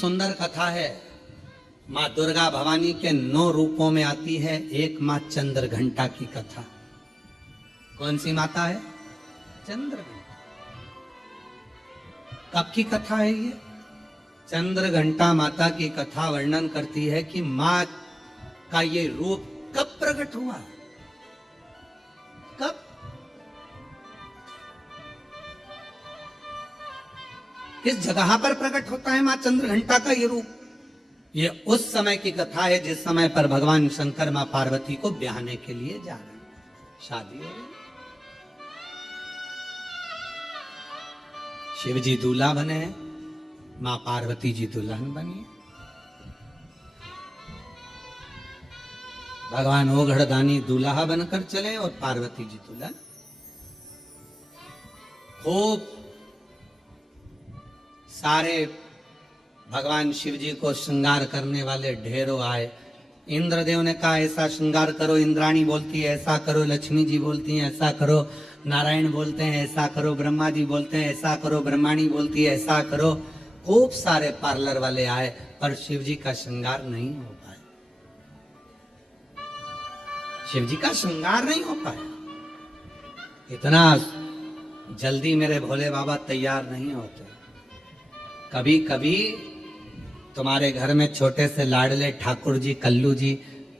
सुंदर कथा है। माँ दुर्गा भवानी के 9 रूपों में आती है। एक माँ चंद्र घंटा की कथा। कौन सी माता है? चंद्र घंटा। कब की कथा है ये? चंद्र घंटा माता की कथा वर्णन करती है कि माँ का ये रूप कब प्रकट हुआ, कब, किस जगह पर प्रकट होता है माँ चंद्र घंटा का ये रूप। ये उस समय की कथा है जिस समय पर भगवान शंकर माँ पार्वती को ब्याहने के लिए जा रहे हैं। शादी हो गई, शिव जी दूल्हा बने हैं, माँ पार्वती जी दुल्हन बनी। भगवान ओघड़दानी दूल्हा बनकर चले और पार्वती जी दुल्हन। खूब सारे भगवान शिव जी को श्रृंगार करने वाले ढेरों आए। इंद्रदेव ने कहा ऐसा श्रृंगार करो, इंद्राणी बोलती है ऐसा करो, लक्ष्मी जी बोलती हैं ऐसा करो, नारायण बोलते हैं ऐसा करो, ब्रह्मा जी बोलते हैं ऐसा करो, ब्रह्माणी बोलती है ऐसा करो। खूब सारे पार्लर वाले आए पर शिव जी का श्रृंगार नहीं हो पाया। शिव जी का श्रृंगार नहीं हो पाया। इतना जल्दी मेरे भोले बाबा तैयार नहीं होते। कभी कभी तुम्हारे घर में छोटे से लाडले ठाकुर जी, कल्लू जी,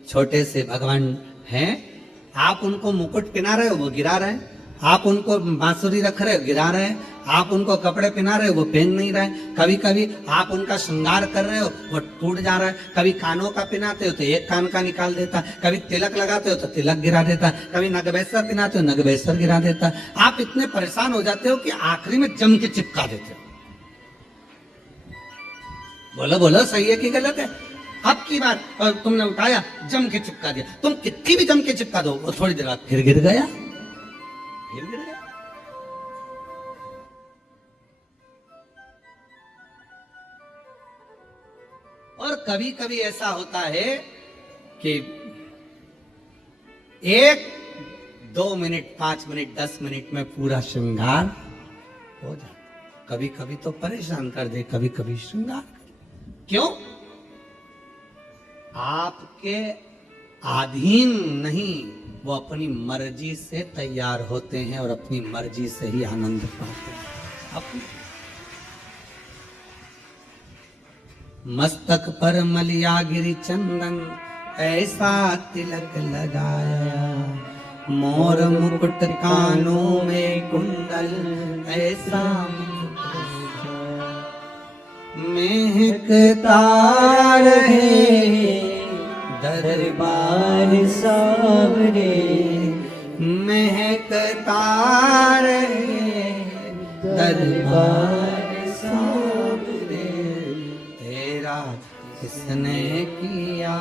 छोटे से भगवान हैं, आप उनको मुकुट पहना रहे हो वो गिरा रहे हैं, आप उनको बांसुरी रख रहे हो गिरा रहे हैं, आप उनको कपड़े पहना रहे हो वो पहन नहीं रहे। कभी कभी आप उनका श्रृंगार कर रहे हो वो टूट जा रहा है। कभी कानों का पहनाते हो तो एक कान का निकाल देता, कभी तिलक लगाते हो तो तिलक गिरा देता, कभी नगबेसर पहनाते हो नगबेसर गिरा देता। आप इतने परेशान हो जाते हो कि आखिरी में जम के चिपका देते हो। बोलो बोलो, सही है कि गलत है? अब की बात तुमने उठाया जम के चिपका दिया। तुम कितनी भी जम के चिपका दो वो थोड़ी देर बाद फिर गिर गया, फिर गिर गया। और कभी कभी ऐसा होता है कि 1, 2 मिनट, 5 मिनट, 10 मिनट में पूरा श्रृंगार हो जाता। कभी कभी तो परेशान कर दे, कभी कभी श्रृंगार। क्यों? आपके अधीन नहीं, वो अपनी मर्जी से तैयार होते हैं और अपनी मर्जी से ही आनंद पाते हैं। मस्तक पर मलिया गिरी चंदन ऐसा तिलक लगाया, मोर मुकुट कानों में कुंडल ऐसा महकता रहे दरबार सावरे, महकता रहे दरबार सावरे। तेरा किसने किया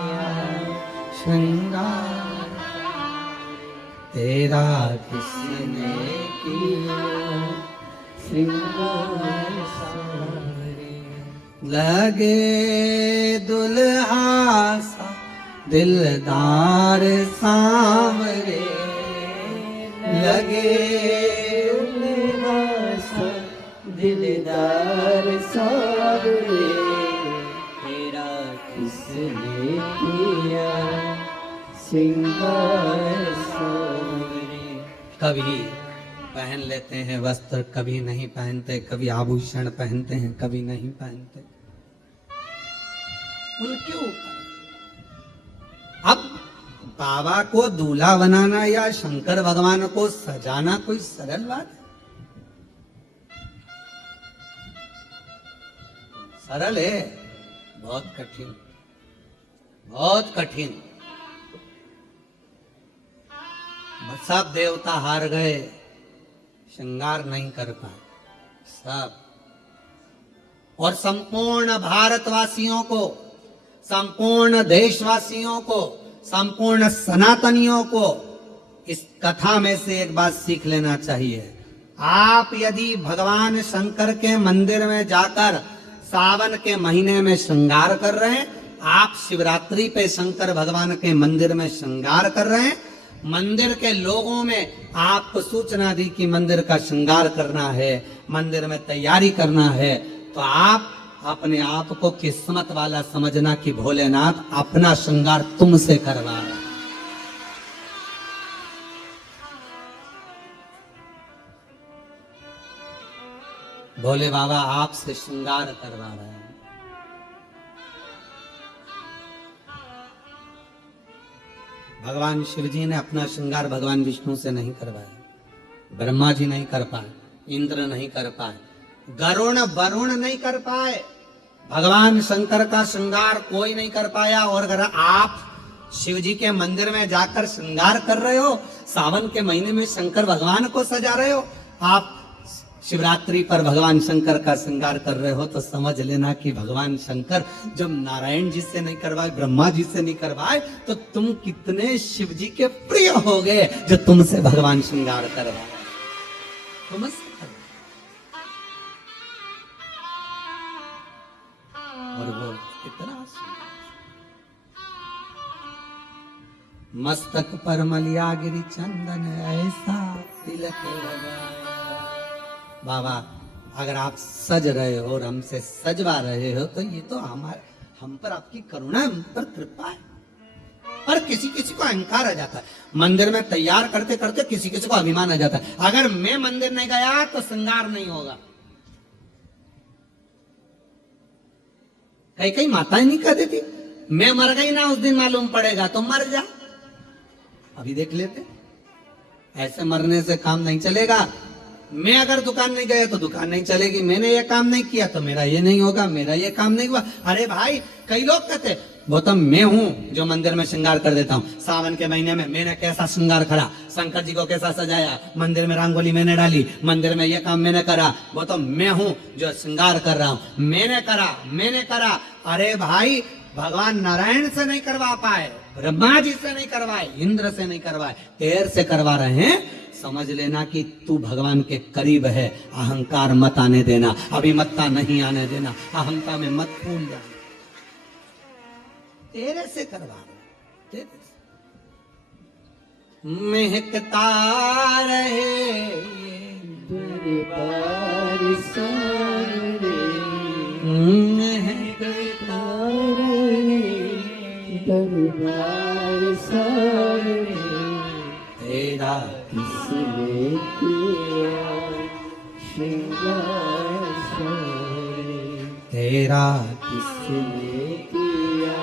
श्रृंगार, तेरा किसने किया श्रृंगार। लगे दुल्हा सा दिलदार सांवरे, लगे दुल्हा सा दिलदार सांवरे। तेरा किसने किया श्रृंगार सांवरे। कभी पहन लेते हैं वस्त्र, कभी नहीं पहनते, कभी आभूषण पहनते हैं, कभी नहीं पहनते। उनके ऊपर। अब बाबा को दूल्हा बनाना या शंकर भगवान को सजाना कोई सरल बात है? सरल है? बहुत कठिन, बहुत कठिन। सब देवता हार गए, श्रृंगार नहीं कर पाए सब। और संपूर्ण भारतवासियों को, संपूर्ण देशवासियों को, संपूर्ण सनातनियों को इस कथा में से एक बात सीख लेना चाहिए। आप यदि भगवान शंकर के मंदिर में जाकर सावन के महीने में श्रृंगार कर रहे हैं, आप शिवरात्रि पे शंकर भगवान के मंदिर में श्रृंगार कर रहे हैं, मंदिर के लोगों में आपको सूचना दी कि मंदिर का श्रृंगार करना है, मंदिर में तैयारी करना है, तो आप अपने आप को किस्मत वाला समझना कि भोलेनाथ अपना श्रृंगार तुमसे करवा रहा है। भोले बाबा आपसे श्रृंगार करवा रहे हैं। भगवान शिव जी ने अपना श्रृंगार भगवान विष्णु से नहीं करवाया, ब्रह्मा जी नहीं कर पाए, इंद्र नहीं कर पाए, गरुण वरुण नहीं कर पाए, भगवान शंकर का श्रृंगार कोई नहीं कर पाया। और अगर आप शिव जी के मंदिर में जाकर श्रृंगार कर रहे हो, सावन के महीने में शंकर भगवान को सजा रहे हो, आप शिवरात्रि पर भगवान शंकर का श्रृंगार कर रहे हो, तो समझ लेना कि भगवान शंकर जब नारायण जी से नहीं करवाए, ब्रह्मा जी से नहीं करवाए, तो तुम कितने शिव जी के प्रिय हो गए जो तुमसे भगवान श्रृंगार करवाए। तुमसे और वो कितना मस्तक पर मलिया गिरी चंदन ऐसा तिलक लगाया। बाबा अगर आप सज रहे हो और हमसे सजवा रहे हो, तो ये तो हम पर आपकी करुणा, हम पर कृपा है। पर किसी किसी को अहंकार आ जाता है, मंदिर में तैयार करते करते किसी किसी को अभिमान आ जाता है, अगर मैं मंदिर नहीं गया तो श्रृंगार नहीं होगा। कई कई माताएं नहीं कह देती, मैं मर गई ना उस दिन मालूम पड़ेगा, तो मर जा। अभी देख लेते, ऐसे मरने से काम नहीं चलेगा। मैं अगर दुकान नहीं गया तो दुकान नहीं चलेगी, मैंने ये काम नहीं किया तो मेरा ये नहीं होगा, मेरा ये काम नहीं हुआ। अरे भाई, कई लोग कहते गौतम मैं हूं जो मंदिर में श्रृंगार कर देता हूं। सावन के महीने में मैंने कैसा श्रृंगार करा, शंकर जी को कैसा सजाया, मंदिर में रंगोली मैंने डाली, मंदिर में ये काम मैंने करा। गौतम मैं हूं जो श्रृंगार कर रहा हूं, मैंने करा। अरे भाई, भगवान नारायण से नहीं करवा पाए, ब्रह्मा जी से नहीं करवाए, इंद्र से नहीं करवाए, तेरे से करवा रहे हैं। समझ लेना कि तू भगवान के करीब है। अहंकार मत आने देना, अभिमत्ता नहीं आने देना, अहंता में मत फूल जाना। तेरे से करवा रहे, तेरे से महकता रहे दरबार सारे, महकता रहे दरबार सारे, तेरा किसने किया श्रृंगार सारे, तेरा किसने किया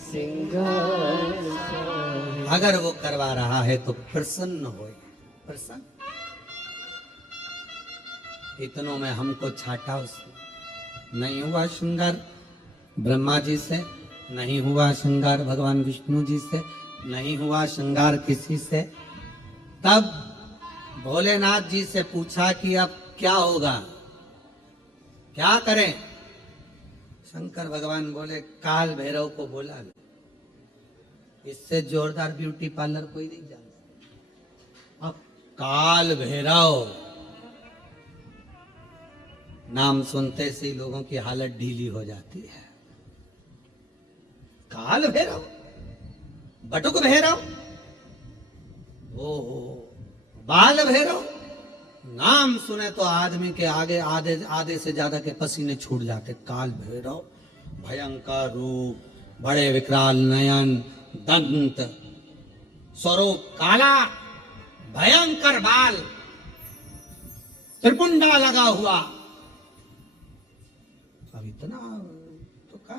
श्रृंगार सारे। अगर वो करवा रहा है तो प्रसन्न हो, प्रसन्न। इतनों में हमको छाटा उसने। नहीं हुआ श्रृंगार ब्रह्मा जी से, नहीं हुआ श्रृंगार भगवान विष्णु जी से, नहीं हुआ श्रृंगार किसी से। तब भोलेनाथ जी से पूछा कि अब क्या होगा, क्या करें। शंकर भगवान बोले काल भैरव को बोला लो, इससे जोरदार ब्यूटी पार्लर कोई नहीं जानता। अब काल भैरव नाम सुनते से लोगों की हालत ढीली हो जाती है। काल भैरव, बटुक भैरव, ओ बाल भैरव, नाम सुने तो आदमी के आगे आधे से ज्यादा के पसीने छूट जाते। काल भैरव, भयंकर रूप, बड़े विकराल नयन, दंत, स्वरूप काला, भयंकर बाल, त्रिपुंडा लगा हुआ। अब इतना तो क्या,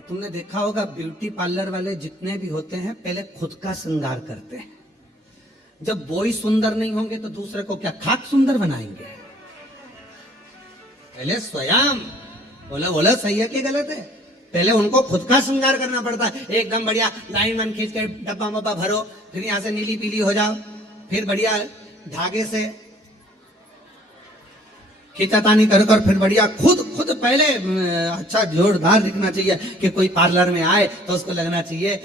तुमने देखा होगा ब्यूटी पार्लर वाले जितने भी होते हैं पहले खुद का श्रृंगार करते हैं। जब वो ही सुंदर नहीं होंगे तो दूसरे को क्या खाक सुंदर बनाएंगे। पहले स्वयं, बोला सही है कि गलत है, पहले उनको खुद का श्रृंगार करना पड़ता है। एकदम बढ़िया लाइन वन खींच के डब्बा वब्बा भरो, फिर यहाँ से नीली पीली हो जाओ, फिर बढ़िया धागे से खींचातानी कर फिर बढ़िया खुद पहले अच्छा जोरदार दिखना चाहिए कि कोई पार्लर में आए तो उसको लगना चाहिए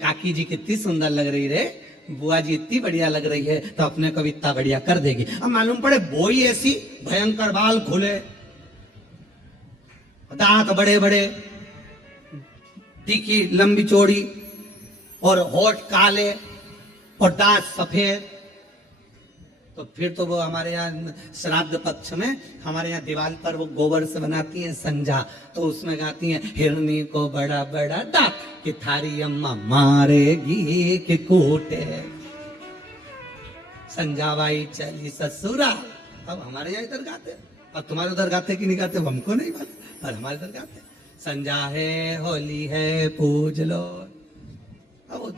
काकी जी कितनी सुंदर लग रही रे, बुआ जी इतनी बढ़िया लग रही है, तो अपने को भी इतना बढ़िया कर देगी। अब मालूम पड़े वो ही ऐसी भयंकर बाल खुले, दांत बड़े बड़े, तीखी लंबी चौड़ी, और होठ काले और दांत सफेद, तो फिर तो वो हमारे यहाँ श्राद्ध पक्ष में हमारे यहाँ दीवार पर वो गोबर से बनाती है संजा, तो उसमें गाती हैं हिरनी को बड़ा बड़ा दांत कि थारी अम्मा मारेगी कि कूटे, संजा बाई चली ससुरा। अब हमारे यहाँ इधर गाते, अब तुम्हारे उधर गाते कि नहीं गाते हमको नहीं मालूम, पर हमारे इधर गाते संजा है होली है पूज लो। अब वो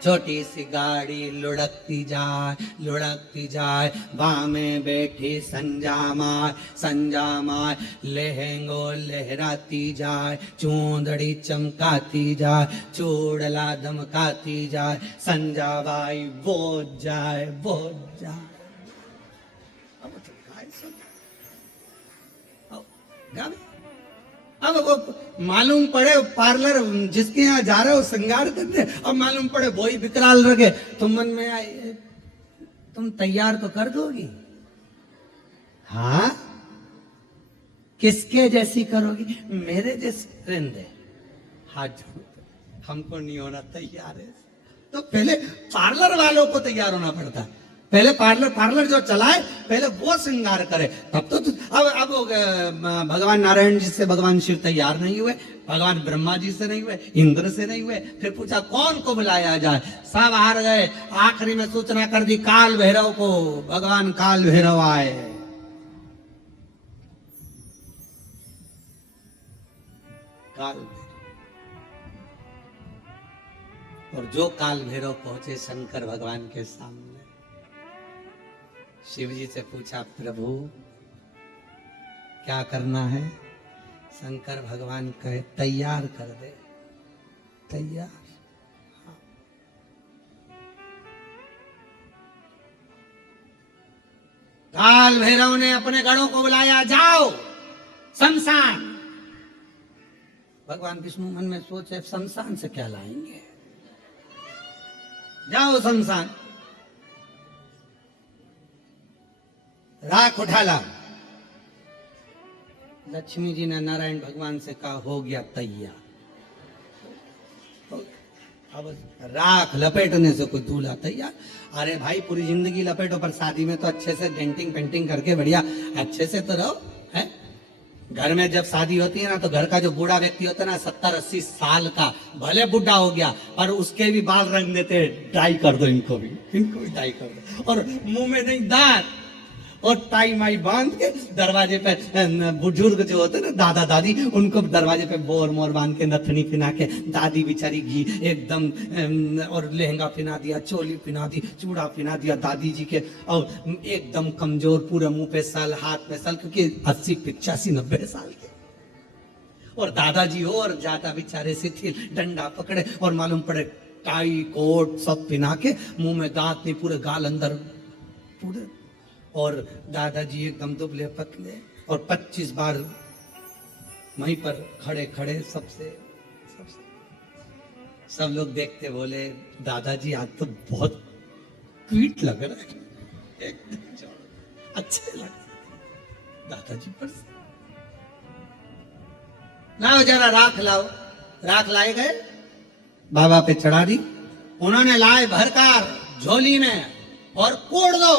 छोटी सी गाड़ी लुढ़कती जाए, बामें बैठी संजा माय लहंगो लहराती जाए, चूंदड़ी चमकाती जाए, चूड़ला धमकाती जाए, संजा बाई बोझ जाए। अब वो मालूम पड़े पार्लर जिसके यहाँ जा रहे हो श्रृंगार करते, अब मालूम पड़े वही विकराल रखे, तुम मन में आए तुम तैयार तो कर दोगी? हाँ, किसके जैसी करोगी? मेरे जैसी फ्रेंड है, हाथ जोड़ो, हमको नहीं होना तैयार है। तो पहले पार्लर वालों को तैयार होना पड़ता है, पहले पार्लर जो चलाए पहले वो श्रृंगार करे, तब तो अब भगवान नारायण जी से भगवान शिव तैयार नहीं हुए, भगवान ब्रह्मा जी से नहीं हुए, इंद्र से नहीं हुए, फिर पूछा कौन को बुलाया जाए, सब हार गए। आखिरी में सूचना कर दी काल भैरव को, भगवान काल भैरव आए। काल भैरव, और जो काल भैरव पहुंचे शंकर भगवान के सामने, शिव जी से पूछा प्रभु क्या करना है? शंकर भगवान कहे तैयार कर दे, तैयार। हाँ। काल भैरव ने अपने गणों को बुलाया, जाओ शमशान। भगवान विष्णु मन में सोचे शमशान से क्या लाएंगे, जाओ शमशान। राख उठा ला। लक्ष्मी जी ने नारायण भगवान से कहा हो गया तैयार। अब राख लपेटने से कोई दूल्हा तैयार? अरे भाई पूरी जिंदगी लपेटो, पर शादी में तो अच्छे से डेंटिंग पेंटिंग करके बढ़िया अच्छे से तो रहो है। घर में जब शादी होती है ना, तो घर का जो बूढ़ा व्यक्ति होता है ना 70-80 साल का, भले बुढ़ा हो गया पर उसके भी बाल रंग देते, डाई कर दो इनको भी डाई कर दो, और मुंह में नहीं दांत, और टाई माई बांध के दरवाजे पे बुजुर्ग जो होते ना दादा दादी, उनको दरवाजे पे बोर मोर बांध के नथनी पिना के, दादी बेचारी घी एकदम, और लहंगा पिना दिया, चोली पिना दी, चूड़ा पिना दिया दादी जी के, और एकदम कमजोर, पूरे मुंह पे साल, हाथ में साल, क्योंकि 80 85 90 साल के, और दादाजी हो और ज्यादा बेचारे शिथिल, डंडा पकड़े, और मालूम पड़े टाई कोट सब पिना के, मुंह में दांत नहीं, पूरे गाल अंदर पूरे, और दादाजी एकदम दुबले पतले, और 25 बार वहीं पर खड़े खड़े सबसे सब लोग देखते बोले दादाजी आज तो बहुत क्यूट लग रहा है, एकदम अच्छे लग रहे दादाजी पर। लाओ जरा राख लाओ, राख लाए गए, बाबा पे चढ़ा दी, उन्होंने लाए भरकर झोली में और कोड़ दो,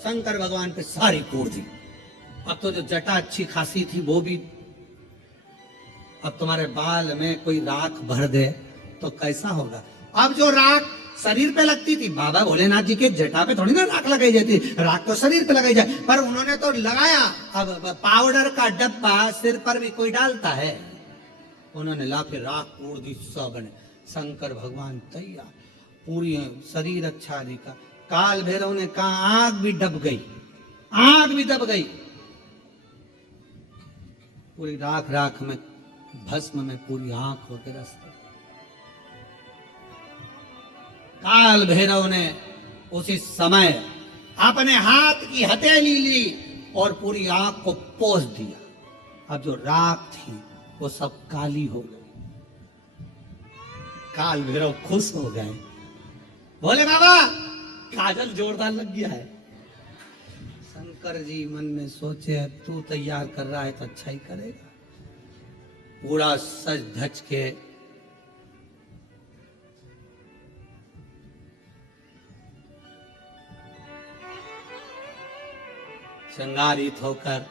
शंकर भगवान पे सारी कोड़ दी। अब तो जो जटा अच्छी खासी थी वो भी, अब तुम्हारे बाल में कोई राख भर दे तो कैसा होगा? अब जो राख शरीर पे लगती थी, बाबा भोलेनाथ जी के जटा पे थोड़ी ना राख लगाई जाती, राख तो शरीर पे लगाई जाए, पर उन्होंने तो लगाया। अब पाउडर का डब्बा सिर पर भी कोई डालता है, उन्होंने ला के राख कोड़ दी सबने, शंकर भगवान तैयार, पूरी शरीर अच्छा दिखा। काल भैरव ने कहा आग भी दब गई, आग भी दब गई, पूरी राख राख में भस्म में पूरी आंख होकर रास्ता। काल भैरव ने उसी समय अपने हाथ की हथेली ली और पूरी आंख को पोंछ दिया। अब जो राख थी वो सब काली हो गई। काल भैरव खुश हो गए, बोले बाबा काजल जोरदार लग गया है। शंकर जी मन में सोचे तू तैयार कर रहा है तो अच्छा ही करेगा। पूरा सज धज के श्रृंगारित होकर,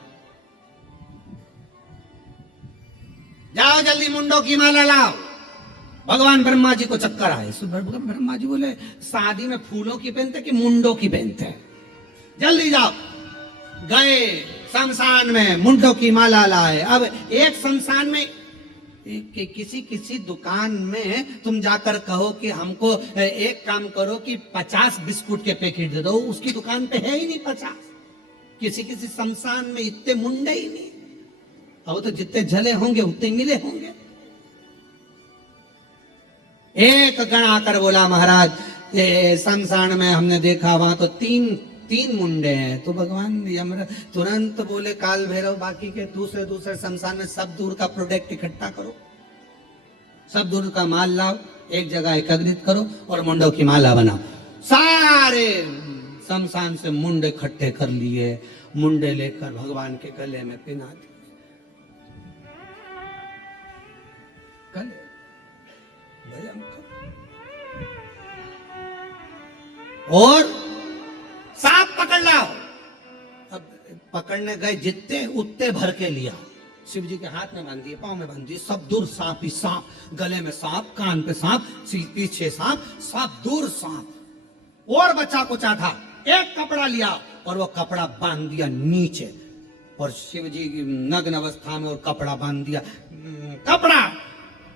जाओ जल्दी मुंडों की माला लाओ। भगवान ब्रह्मा जी को चक्कर आए। ब्रह्मा जी बोले शादी में फूलों की पहनते कि मुंडों की पहनते? जल्दी जाओ। गए शमशान में, मुंडों की माला लाए। अब एक शमशान में किसी किसी दुकान में तुम जाकर कहो कि हमको एक काम करो कि 50 बिस्कुट के पैकेट दे दो, उसकी दुकान पे है ही नहीं 50। किसी किसी शमशान में इतने मुंडे ही नहीं। अब तो जितने जले होंगे उतने मिले होंगे। एक गण आकर बोला महाराज शमशान में हमने देखा वहां तो तीन मुंडे हैं। तो भगवान यमराज तुरंत बोले काल भैरव बाकी के दूसरे दूसरे शमशान में सब दूर का प्रोडक्ट इकट्ठा करो, सब दूर का माल लाओ, एक जगह एकत्रित करो और मुंडों की माला बनाओ। सारे शमशान से मुंडे इकट्ठे कर लिए, मुंडे लेकर भगवान के गले में पिना दिए। गले भयंकर। और सांप पकड़ लाओ। अब पकड़ने गए, जितने उतने भर के लिया। शिव जी के हाथ में बांध दिए, पांव में बांध दिए, सब दूर सांप ही सांप, गले में सांप, कान पे सांप, पीछे सांप, सब दूर सांप। और बच्चा कुचा था, एक कपड़ा लिया और वो कपड़ा बांध दिया नीचे, और शिव जी की नग्न अवस्था में और कपड़ा बांध दिया। कपड़ा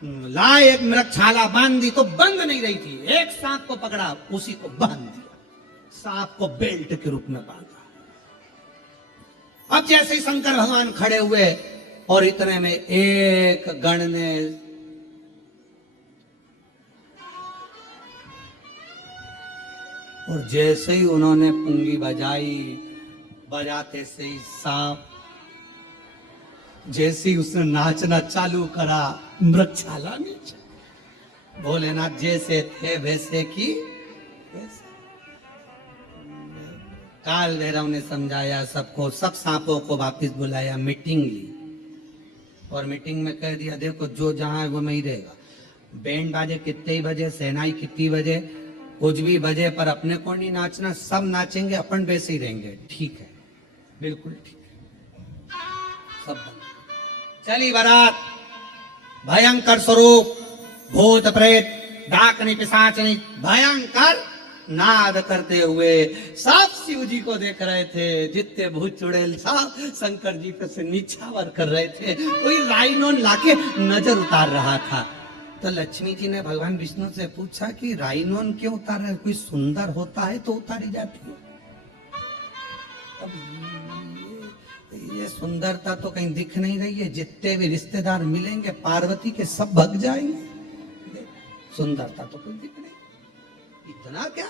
लाए, एक मृगछाला बांध दी तो बंद नहीं रही थी। एक सांप को पकड़ा, उसी को बांध दिया, सांप को बेल्ट के रूप में बांधा। अब जैसे ही शंकर भगवान खड़े हुए और इतने में एक गण ने और जैसे ही उन्होंने पुंगी बजाई, बजाते से ही सांप, जैसे ही उसने नाचना चालू करा, मृगछाला नीचे। भोलेनाथ जैसे थे वैसे की वैसे। काल भैरव ने समझाया सबको, सब सांपों को वापस बुलाया, मीटिंग ली और मीटिंग में कह दिया देखो जो जहां है वो में ही रहेगा। बैंड बाजे कितने ही बजे, सहनाई कितनी बजे, कुछ भी बजे, पर अपने को नहीं नाचना, सब नाचेंगे, अपन वैसे ही रहेंगे। ठीक है, बिल्कुल ठीक है। सब चली बारात, भयंकर स्वरूप, भूत प्रेत डाकनी पिशाचनी भयंकर नाद करते हुए सब शिव जी को देख रहे थे। जितने भूत चुड़ैल सब शंकर जी पे से नीछावर कर रहे थे। कोई राइनोन लाके नजर उतार रहा था। तो लक्ष्मी जी ने भगवान विष्णु से पूछा कि राइनोन क्यों उतार रहे? कोई सुंदर होता है तो उतारी जाती है। अब ये सुंदरता तो कहीं दिख नहीं रही है। जितने भी रिश्तेदार मिलेंगे पार्वती के सब भग जाएंगे। सुंदरता तो कोई दिख नहीं, इतना क्या।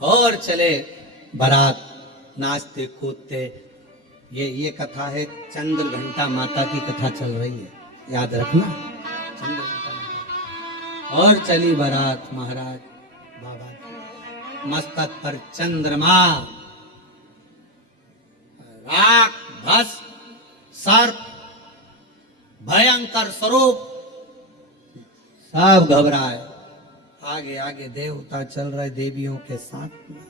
और चले बारात, नाचते कूदते। ये कथा है, चंद्र घंटा माता की कथा चल रही है, याद रखना। चंद्र घंटा माता। और चली बारात महाराज बाबा की, मस्तक पर चंद्रमा, राख भस्म सर्प, भयंकर स्वरूप, सब घबराए। आगे आगे देवता चल रहे देवियों के साथ में।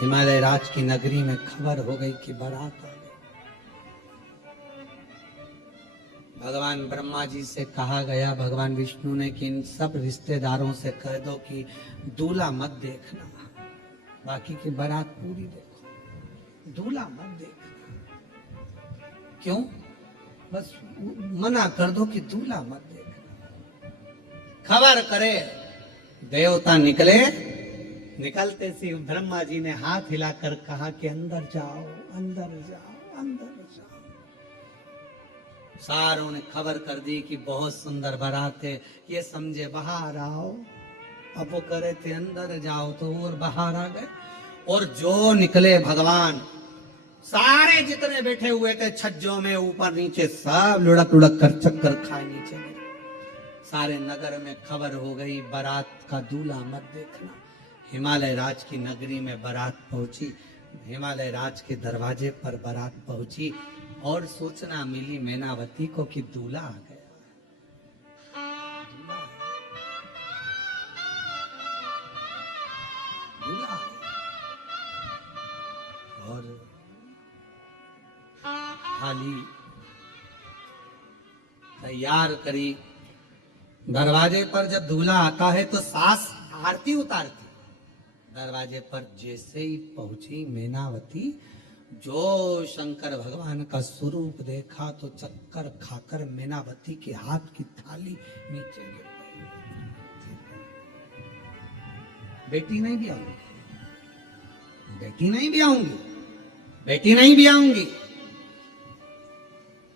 हिमालय राज की नगरी में खबर हो गई कि बारात आ गई। भगवान ब्रह्मा जी से कहा गया, भगवान विष्णु ने, कि इन सब रिश्तेदारों से कह दो कि दूल्हा मत देखना, बाकी की बारात पूरी देखो, दूल्हा मत देखना। क्यों? बस मना कर दो कि दूल्हा मत देखना। खबर करे, देवता निकले। निकलते सी ब्रह्मा जी ने हाथ हिलाकर कहा कि अंदर जाओ, अंदर जाओ, अंदर जाओ। सारों ने खबर कर दी कि बहुत सुंदर बारात है, ये समझे बाहर आओ। अब वो करे थे अंदर जाओ तो और बाहर आ गए। और जो निकले भगवान, सारे जितने बैठे हुए थे छज्जों में ऊपर नीचे, सब लुढ़क लुढ़क कर चक्कर खाए नीचे गए। सारे नगर में खबर हो गई, बारात का दूल्हा मत देखना। हिमालय राज की नगरी में बारात पहुंची। हिमालय राज के दरवाजे पर बारात पहुंची और सूचना मिली मैनावती को कि दूल्हा आ गया। दूल्हा थाली तैयार करी। दरवाजे पर जब दूल्हा आता है तो सास आरती उतारती। दरवाजे पर जैसे ही पहुंची मैनावती, जो शंकर भगवान का स्वरूप देखा तो चक्कर खाकर मैनावती के हाथ की थाली नीचे गिर गई। बेटी नहीं भी आऊंगी, बेटी नहीं भी आऊंगी, बेटी नहीं भी आऊंगी।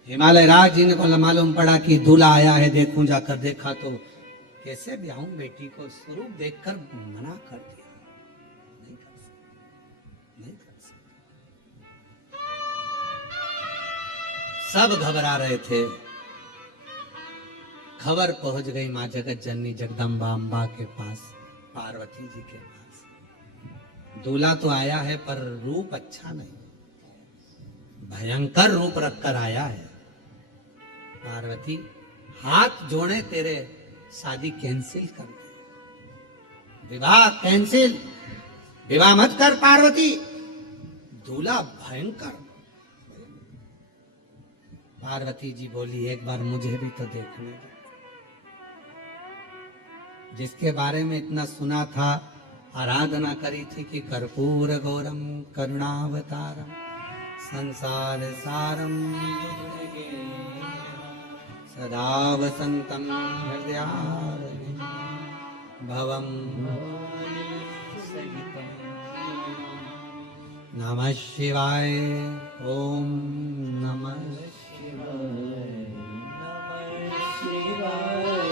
हिमालय राज जी ने को मालूम पड़ा कि दूल्हा आया है, देखूं। जाकर देखा तो कैसे ब्याहूं बेटी को, स्वरूप देखकर मना कर दिया, नहीं कर सकते, नहीं कर सकते। सब घबरा रहे थे। खबर पहुंच गई मां जगत जननी जगदम्बा अम्बा के पास, पार्वती जी के पास। दूल्हा तो आया है पर रूप अच्छा नहीं, भयंकर रूप रखकर आया है। पार्वती हाथ जोड़े तेरे, शादी कैंसिल कर दे, विवाह कैंसिल, विवाह मत कर पार्वती। दूल्हा भयंकर। पार्वती जी बोली एक बार मुझे भी तो देखने दो। जिसके बारे में इतना सुना था, आराधना करी थी कि कर्पूर गौरम करुणावतारम संसार सारम सदा वसंतम हृदयारविंदे भवम नमः शिवाय। ओम नमः शिवाय, नमः शिवाय,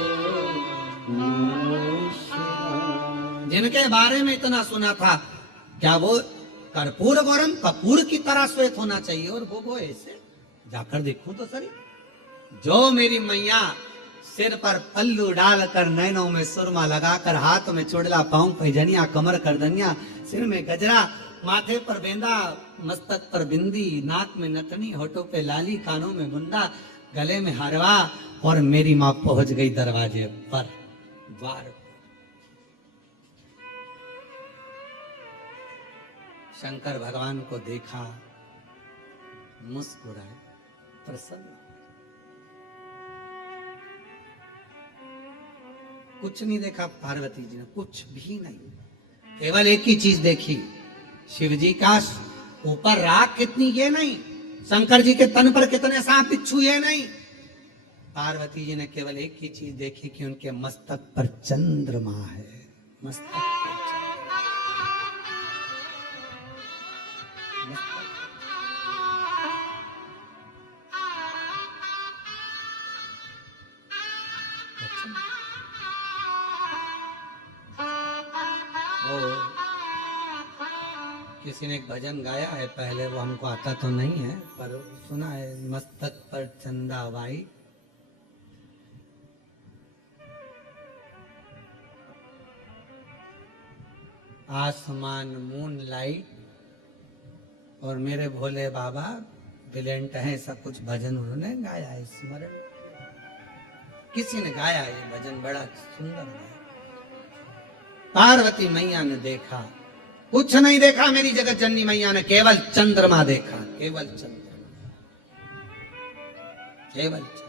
नमः शिवाय। जिनके बारे में इतना सुना था, क्या वो कर्पूर गौरम कपूर की तरह श्वेत होना चाहिए, और वो ऐसे जाकर देखूं तो सही। जो मेरी मैया सिर पर पल्लू डालकर, नैनों में सुरमा लगाकर, हाथ में चुड़ला, पांव पैजनिया, कमर करदनिया, सिर में गजरा, माथे पर बेंदा, मस्तक पर बिंदी, नाक में नथनी, होठों पे लाली, कानों में बुंदा, गले में हरवा, और मेरी माँ पहुंच गई दरवाजे पर, द्वार पर। शंकर भगवान को देखा, मुस्कुराए, प्रसन्न। कुछ नहीं देखा पार्वती जी ने, कुछ भी नहीं। केवल एक ही चीज देखी, शिव जी का ऊपर राख कितनी, ये नहीं। शंकर जी के तन पर कितने सांप बिच्छू, ये नहीं। पार्वती जी ने केवल एक ही चीज देखी कि उनके मस्तक पर चंद्रमा है, मस्तक पर चंद्रमा। किसी ने एक भजन गाया है पहले, वो हमको आता तो नहीं है पर सुना है, मस्तक पर चंदा वाई, आसमान मून लाइट, और मेरे भोले बाबा ब्रिलियंट है, ऐसा कुछ भजन उन्होंने गाया है, स्मरण किसी ने गाया है, ये भजन बड़ा सुंदर है। पार्वती मैया ने देखा, कुछ नहीं देखा मेरी जगत जननी मैया ने, केवल चंद्रमा देखा, केवल चंद्रमा, केवल चंद्रमा।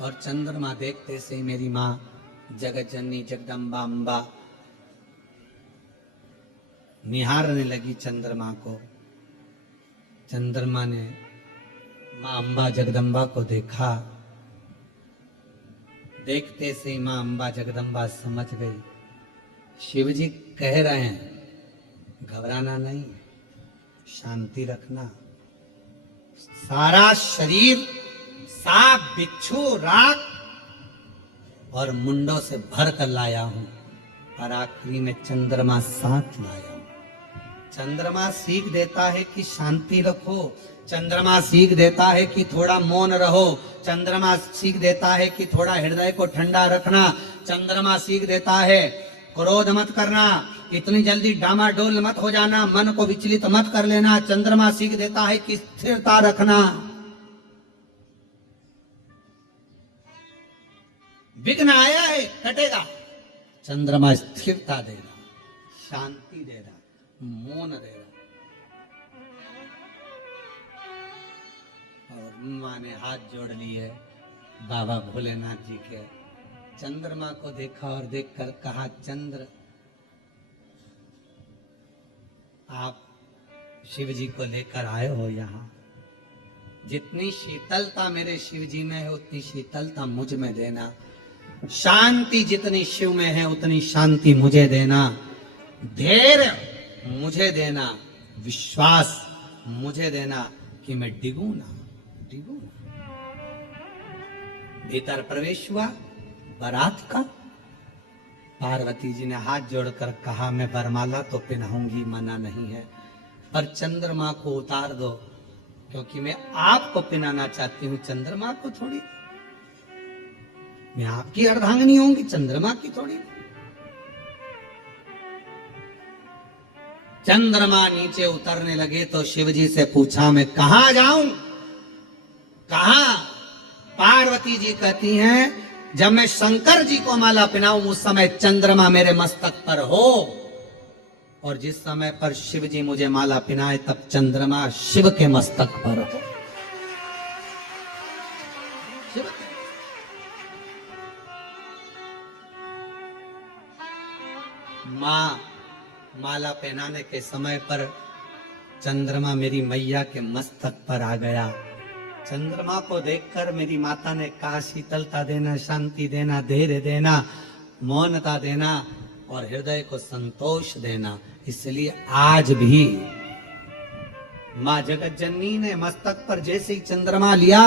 और चंद्रमा देखते से मेरी माँ जगत जननी जगदम्बा अम्बा निहारने लगी चंद्रमा को। चंद्रमा ने माँ अम्बा जगदम्बा को देखा, देखते से मां अम्बा जगदम्बा समझ गई, शिवजी कह रहे हैं घबराना नहीं, शांति रखना। सारा शरीर सांप बिच्छू राख और मुंडों से भर कर लाया हूं, और आखिरी में चंद्रमा साथ लाया हूं। चंद्रमा सीख देता है कि शांति रखो, चंद्रमा सीख देता है कि थोड़ा मौन रहो, चंद्रमा सीख देता है कि थोड़ा हृदय को ठंडा रखना, चंद्रमा सीख देता है क्रोध मत करना, इतनी जल्दी डामाडोल मत हो जाना, मन को विचलित मत कर लेना। चंद्रमा सीख देता है कि स्थिरता रखना। विघ्न आया है, कटेगा, चंद्रमा स्थिरता देगा, शांति देगा। मौन रह रहा। और माँ ने हाथ जोड़ लिए बाबा भोलेनाथ जी के। चंद्रमा को देखा और देखकर कहा, चंद्र, आप शिव जी को लेकर आए हो यहाँ, जितनी शीतलता मेरे शिव जी में है उतनी शीतलता मुझ में देना, शांति जितनी शिव में है उतनी शांति मुझे देना, धैर्य मुझे देना, विश्वास मुझे देना कि मैं डिगू ना। भीतर प्रवेश हुआ बारात का। पार्वती जी ने हाथ जोड़कर कहा, मैं वरमाला तो पहनाऊंगी, मना नहीं है, पर चंद्रमा को उतार दो, क्योंकि मैं आपको पहनाना चाहती हूं, चंद्रमा को थोड़ी। मैं आपकी अर्धांगिनी होंगी, चंद्रमा की थोड़ी। चंद्रमा नीचे उतरने लगे तो शिवजी से पूछा, मैं कहां जाऊं, कहां? पार्वती जी कहती हैं, जब मैं शंकर जी को माला पहनाऊं उस समय चंद्रमा मेरे मस्तक पर हो, और जिस समय पर शिव जी मुझे माला पहनाए तब चंद्रमा शिव के मस्तक पर हो। मां माला पहनाने के समय पर चंद्रमा मेरी मैया के मस्तक पर आ गया। चंद्रमा को देखकर मेरी माता ने कहा, शीतलता देना, शांति देना, धैर्य देना, मौनता देना और हृदय को संतोष देना। इसलिए आज भी मां जगत जननी ने मस्तक पर जैसे ही चंद्रमा लिया,